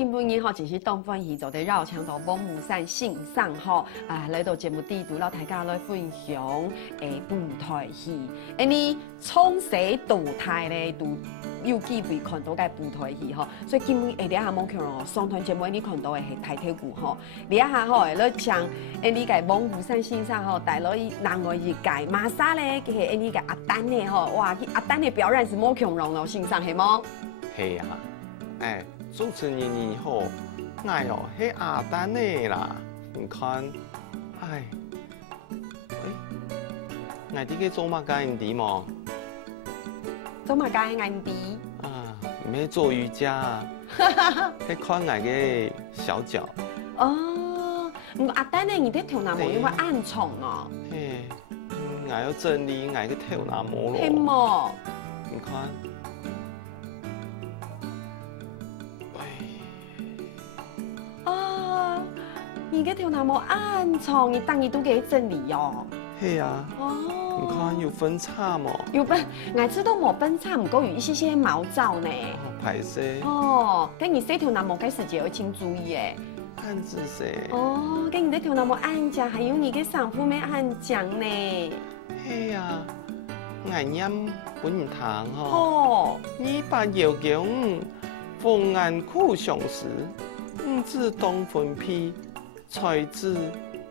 今本日吼就是当欢喜做的绕墙头蒙雾山信上吼来到节目底度，老大家来分享舞台戏。你从小到大咧都有机会看到个舞台戏吼，所以今本下底下蒙强哦，上团节目你看到的是抬头鼓吼，底下吼来唱你个蒙雾山信上吼带来人外一届马莎咧，是你个阿丹的吼，哇，阿丹的表演是蒙强龙哦，信上系么？系啊，主持人你好，迄阿丹的啦，你看，你去做嘛干啲么？做嘛干眼滴？唔系做瑜伽啊，迄看个小脚。哦，唔过阿丹呢，你在跳那模因为暗宠哦。嘿，要整理，去跳那模咯。系么？你看。你个跳那么暗藏，你当你都给整理哦。是啊。哦。你看有分叉么？有分，我知道冇分叉，唔过有一些毛躁呢。排泄。哦，跟你这跳那么该时节要请注意诶。暗姿势。哦，跟你这跳那么暗讲，还有你个上铺没暗讲呢。是啊。我念本堂吼。哦。你把要讲逢安苦相识，唔知当分批。才子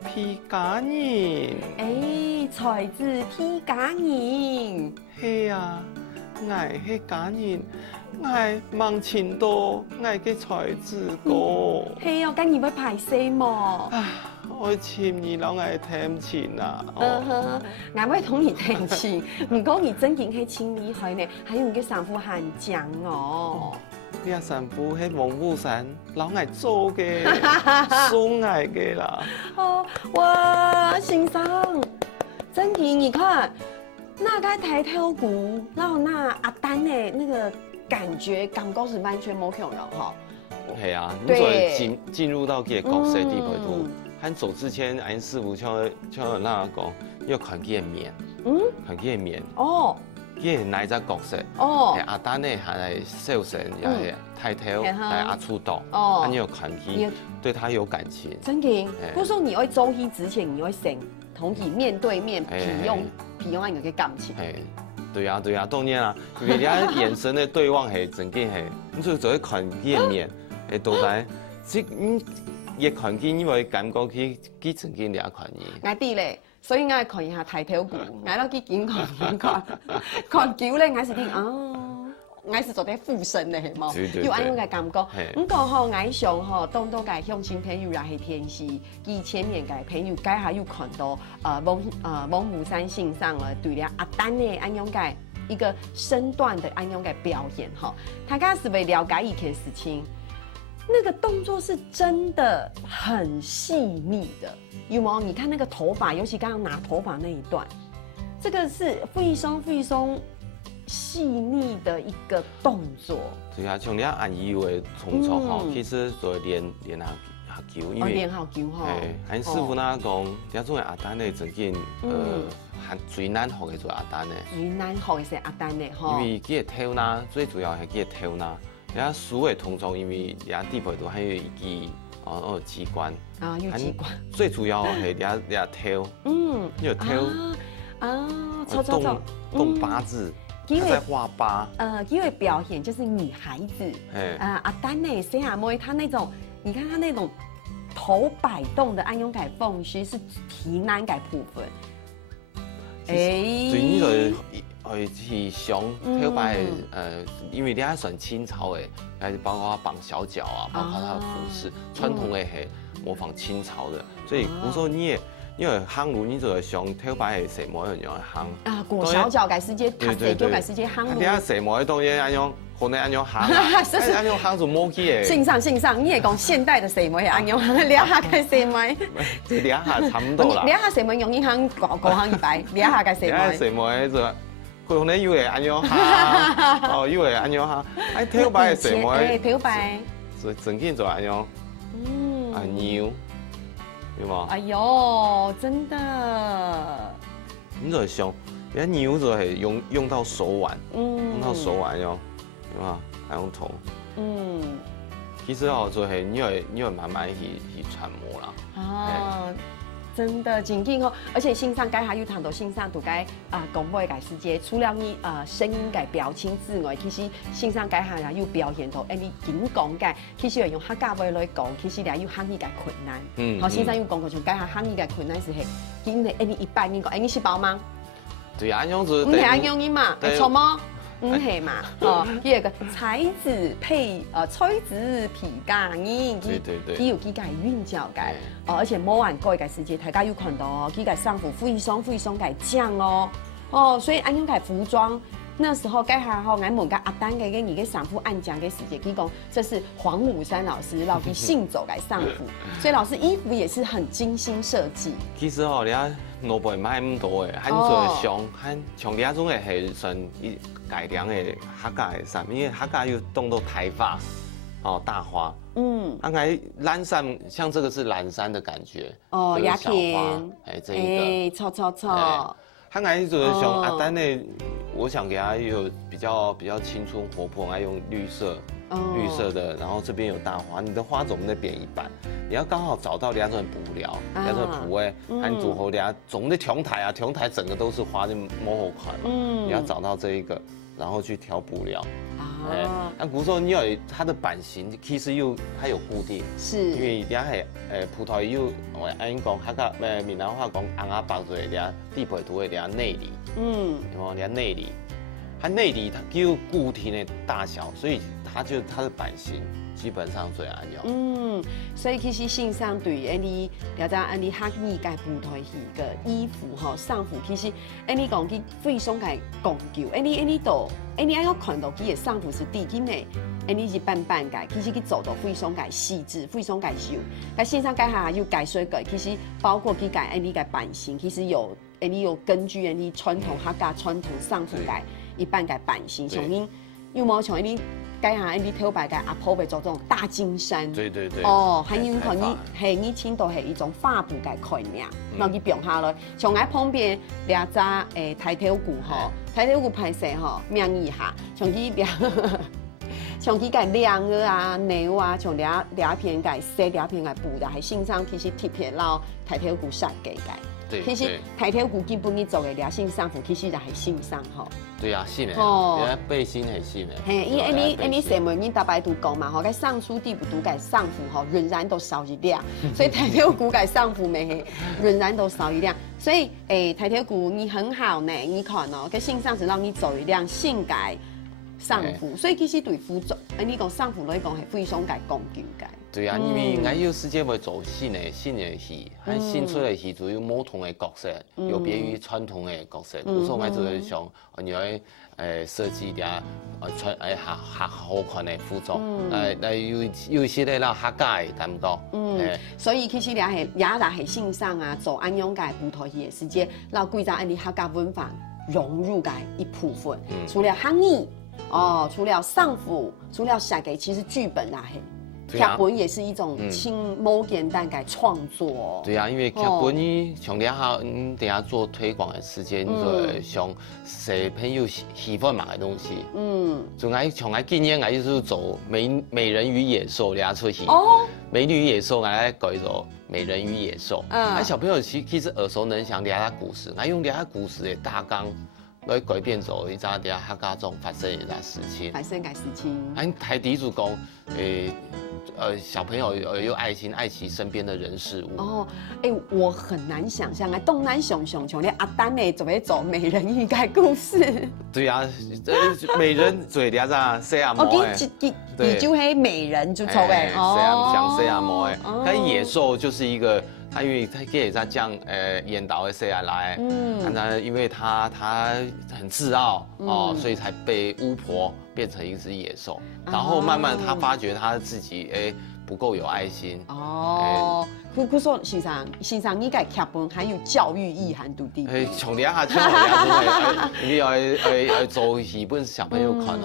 披假人，才子披假人，是啊，我迄假人，我望前多，我嘅才子哥，係哦，今日要排戲麼？我前二老係聽錢啊，我要同你聽錢，唔過你真件係真厲害呢，還有你嘅丈夫很強哦。你阿丈夫喺蒙古山老愛做嘅，送愛嘅啦。哦，哇，先生，真的，你看那個抬頭鼓，然後那阿丹的那個感覺是完全冇可能哈。係啊，你所進入到佢嘅角色地陪度，喺做之前，俺師傅像那講，要看佢嘅面，看佢嘅面。哦。伊係哪一隻角色？哦，阿丹呢係小神，也係抬頭，係阿出道。哦，你有看佢對他有感情。真嘅，不說你要做戲之前，你要先同佢面對面，培養一個感情。對啊，當然啦，因為你眼神的對望係真嘅係，你就會看佢嘅面，到底即你看佢，你會感覺佢真嘅兩看你。我啲咧。所以我看一下抬頭鼓，我都去見看久咧，我是啲我是做啲附身嘅，係冇，有安樣嘅感覺。不過吼，我想吼，當到個鄉親朋友也係天時，佢前面個朋友，家下有看到蒙古山信上了，對了阿丹嘅安樣個一個身段的安樣個表演吼，大家是為了解一件事情。那個動作是真的很細膩的，有冇？你看那個頭髮，尤其剛剛拿頭髮那一段，這個是非常細膩的一個動作。對啊，像你按以為動作吼，其實就練下球，因為練下球吼。俺師傅那講，這種阿丹的真見，係最難學嘅就阿丹的。最難學嘅是阿丹的吼。因為佢嘅頭呢，最主要係佢嘅頭呢。人家所謂動作，因為人家地陪度還有一個機關，有機關。最主要係人家頭，呢個頭，動八字，在畫八。因為表演就是女孩子，阿丹呢，西亞妹，她那種，你看她那種頭擺動的按勇改縫隙是提難改部分。對呢個去想頭擺因為你係算清朝嘅，係包括綁小腳啊，包括它的服飾，傳統嘅係模仿清朝的，所以古時候你會行路，你就會想頭擺係什麼樣樣行。裹小腳改時節，踏石腳改時節行路。你睇什麼當然按樣，可能按樣行，按樣行就冇去嘅。信上，你係講現代的什麼係按樣行，兩下嘅什麼？這兩下差唔多啦。兩下什麼用一行過行一擺，兩下嘅什麼？兩下什麼就。可能以為安樣行，以為安樣行，頭擺係什麼？頭擺，就整件就安樣，牛，有冇？哎呦，真的！你就想，人家牛就係用到手腕，用到手腕喲，有冇？還用頭，其实哦，做系你会慢慢去揣摩啦。哦，真的真紧哦！而且线上该还有谈到线上都该广播改世界，除了你声音改表情之外，其实线上该还有表现到，你演讲改，其实用客家话来讲，其实也有汉语改困难。好，线上有讲过，像该下汉语改困难是系，因为你一般你讲，你是包吗？对啊，样子。你系安用音嘛？错吗？系嘛？哦，伊个才子配才子皮夹音，伊有几个韵脚改，而且某晚过一个时间，大家有看到哦，几个上服非常改酱哦，所以安用改服装。那时候该还好，俺们个阿丹给你个上服按讲给时间，提供这是黄武山老师老给信走改上服，所以老师衣服也是很精心设计。其实哦，你啊老婆买咁多嘅，很做上，像你啊种嘅系算一改良嘅客家嘅衫，因为客家又动到台发，大花，安排蓝衫，像这个是蓝衫的感觉，鸦片，这一个，错，他爱就是像阿丹的，我想给他有比较青春活泼，爱用绿色的，然后这边有大花，你的花种在扁一半，你要刚好找到人家种补料，人家种补诶，按组合人家种的琼台整个都是花就模糊款嘛，你要找到这一个，然后去调补料。那古时候你有它的版型，其实它有固定，是，因为人系葡萄柚，我按讲客家闽南话讲红阿白做人家地皮图的人家内里，人家内里，它内里它就有固定的大小，所以它的版型基本上最安用。所以其实线上对于你了解你客语改布台戏个衣服上服，其实你讲去非常个讲究，你都你要看到佢嘅上服是底紧的，你是半改，其实去做到非常个细致，非常个修。喺线上改下有改水改，其实包括去改你嘅版型，其实你有根据你传统客家传统上服改一半改版型，像你有冇像你？改下你头摆改阿婆会做这种大金山，对，还有可能系以前都系一种发布嘅概念，然后去变下来，像喺旁边两只抬头鼓抬头鼓拍摄名义下，像去像去改两个牛像两片改色两片改布的，系线上其实贴片捞抬头鼓设计改。其实抬头鼓基本你做嘅俩线上服，其实就系线上对啊，是的，人家背心很细的。嘿，因为你什么你大白都讲嘛，该上书地不读改上服仍然都少一辆，所以抬头鼓改上服没仍然都少一辆，所以抬头鼓你很好呢，你看跟线上是让你走一辆性改上服，所以其实对服装，你讲上服来讲系非常改讲究改。对啊，因为俺有时间会做新的戏，和新出的戏都有不同的角色，有别于传统的角色。有时候我就是想，你要设计点穿好看的服装，来有些的让客家的感觉。所以其实也系线上做安样嘅舞台戏的时间，让贵在你客家文化融入嘅一部分。除了汉语除了上服，除了写嘅，其实剧本系。剧本也是一种某简单嘅创作。对啊，因为剧本你像你等下做推广的时间，像小朋友喜欢买的东西。就像今年就是走美人与野兽俩出戏。美女与野兽改做美人与野兽。小朋友其实耳熟能详俩故事，用俩故事的大纲。来改变做一扎啲客家中发生一扎事情，俺台底主讲，小朋友有爱心，爱惜身边的人事物。我很难想象东南熊像你阿丹呢，怎么走美人鱼改故事？对啊，美人嘴俩咋西亚毛你就黑美人就错诶，像西亚毛诶，但野兽就是一个。他因为他给他这样演导的下来，因为他很自傲所以才被巫婆变成一只野兽，然后慢慢他发觉他自己不够有爱心。佢说先生，你个剧本还有教育意涵度的。从你下教你要做戏本小朋友看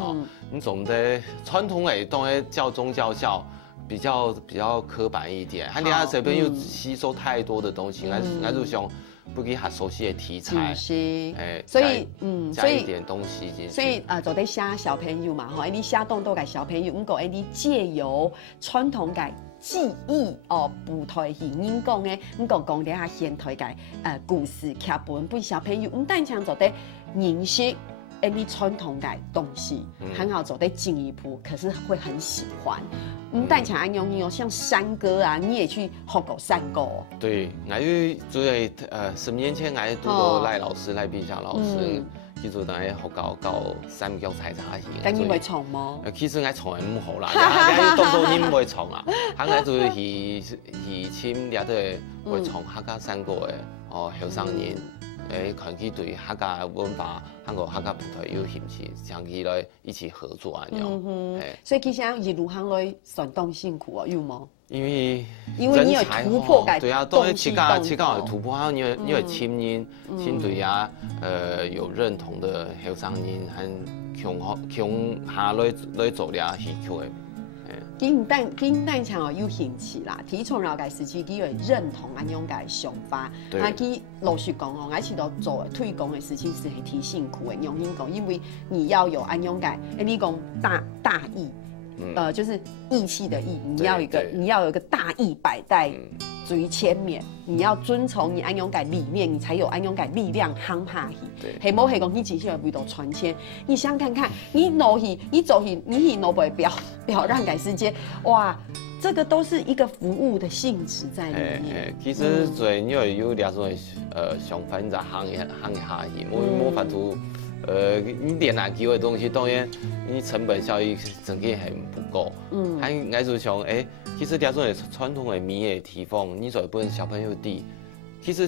你总的传统诶当然教宗教校。比较刻板一点，他连小朋友吸收太多的东西，俺就想不给他熟悉的题材，所以加一点东西进去。所以就得写小朋友嘛，吼，你写动作给小朋友，你借由传统嘅记忆舞台戏演讲嘅，讲底下现台嘅故事剧本，俾小朋友但像就得认识。你传统的东西很好走得进一步，可是会很喜欢。但像安永你像山歌啊，你也去学过山歌哦。对，我就10年前我读过赖老师、赖碧霞老师，其实当学到三脚踩茶戏。咁你会唱吗？其实我从来唔好啦，你动作你唔会唱啊，我就是戏亲也都会唱客家山歌的后生人。看起对客家文化、韩国客家舞台有兴趣，长期来一起合作安样。所以其实一路行来算动辛苦哦，有吗？因为你有突破感，对啊，当然七家有突破，还有你有亲人，亲对啊，有认同的后生人，和强下来做了戏曲的。金蛋强有兴趣啦，提从了解时期，佢会认同安样嘅想法。啊，佢老实讲哦，我是都做推广的事情是系提辛苦的，用讲，因为你要有安样嘅，你讲大义，就是义气的义，你要有一个大义摆在最前面，你要遵从你安永改理念，你才有安永改力量夯拍戏。系冇系讲你只是为到传签，你想看看，你努戏，你走戏，你戏努不会表让改世界，哇，这个都是一个服务的性质在里面。其实最因为有两种想法，你在行一下戏，冇法度。你练篮球的东西，当然你成本效益整个还不够。还我就想，其实这种传统的米的地方，你所不能小朋友地，其实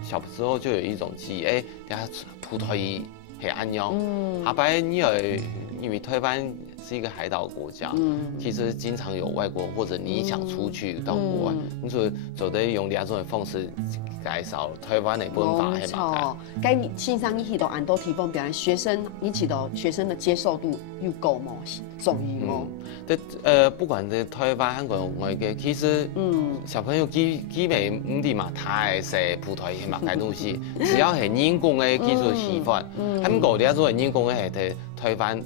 小时候就有一种记忆，等下葡萄牙很安样。下摆因为台湾是一个海岛国家，其实经常有外国或者你想出去到国外，你就得用两种方式。介绍台湾的文化系嘛？该线上你去到很多地方，表演学生，你去到学生的接受度又够吗？重要吗？不管在台湾、韩国外嘅，其实小朋友基本唔啲嘛太食葡萄牙嘛嘅东西，只要係人工嘅技術喜歡，韓國啲做人工嘅係台灣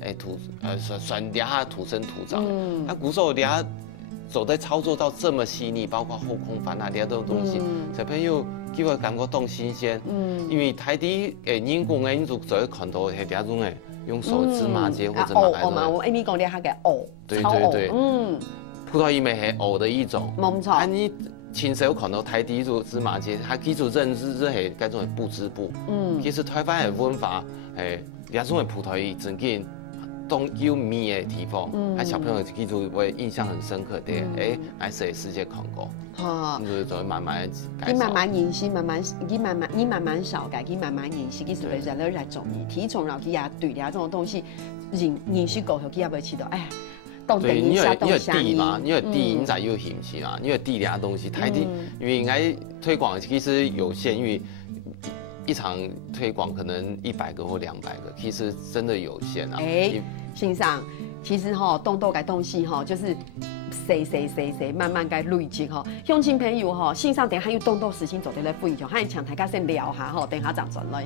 算啲下土生土長，古時候啲走在操作到这么细腻，包括后空翻啊，这种东西，小朋友给我感觉更新鲜。因为台底人工的，你就会看到係這種用手指麻接或者麻來嘛，我你講啲係嘅蚵，對，葡萄牙咪係蚵的一種。冇錯。你親手看到台底做芝麻街，它基礎認知係嗰種不織布。其實台灣嘅文化這種嘅葡萄牙真緊。都有米的地方，小朋友記住會印象很深刻的，喺世界看過，你就會慢慢改。你慢慢認識，你慢慢少改，你慢慢認識，其實對人來重要。體重然後佢也對了，這種東西認識過後，佢也會知道，哎，懂得一下，懂下你嘛，你有地，你才有興趣嘛，你有地啲東西，台地因為我推廣其實有限，因為。一場推廣可能100個或200個，其實真的有限啊。欣賞，其實動作嘅東西就是細慢慢嘅累積鄉親朋友欣賞等下有動作事情做得來分享，還請大家先聊下等下再轉來。